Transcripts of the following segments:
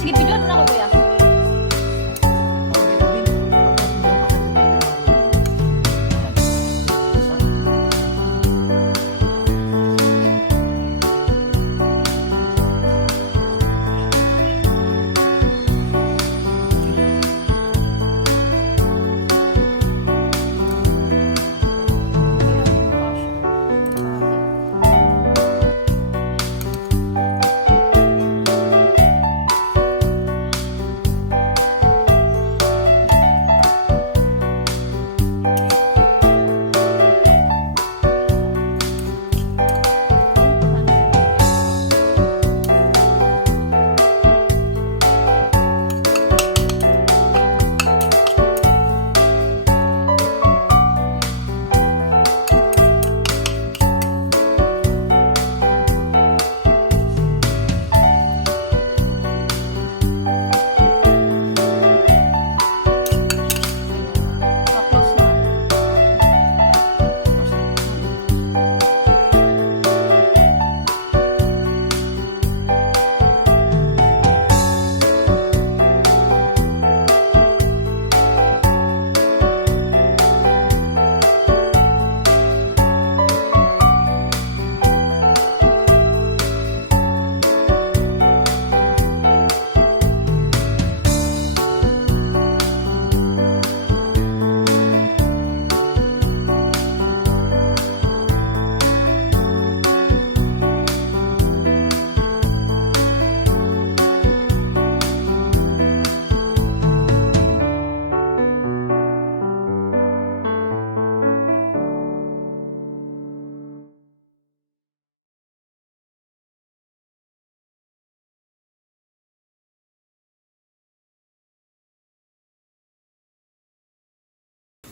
sige, videoan mo na ako, kuya.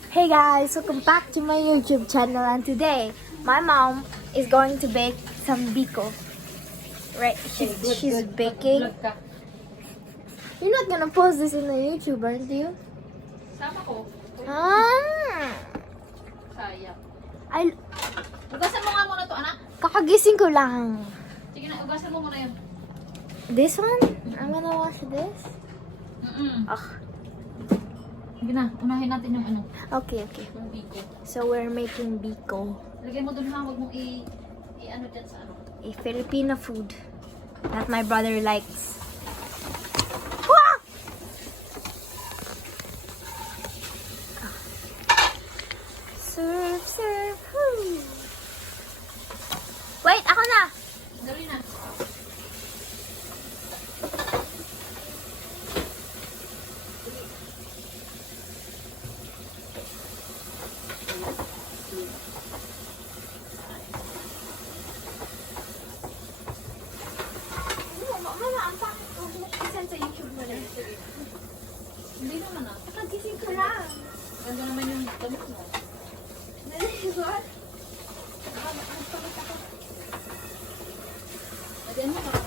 Hey guys, welcome back to my YouTube channel, and today my mom is going to bake some Biko. Right, she's baking. You're not gonna post this in the YouTube, aren't you? Sama ko. Ah, Sayang. Ugasan mo nga muna to, anak. kakagising ko lang. Sige na, ugasan mo muna yun. This one? I'm gonna wash this. Sige na, unahin natin yung ano, Okay. yung biko. So we're making Biko, Lagay mo dun ha, huwag mong ano dyan sa ano. a Filipino food that my brother likes. Wah! Serve. Woo. Wait, ako na. Dali na. Mama, ang pangit ko. Isan sa YouTube mo na. Hindi naman ah. Nakagising ko lang. Ganda naman yung damit mo. Naliligot? Lagyan mo ka.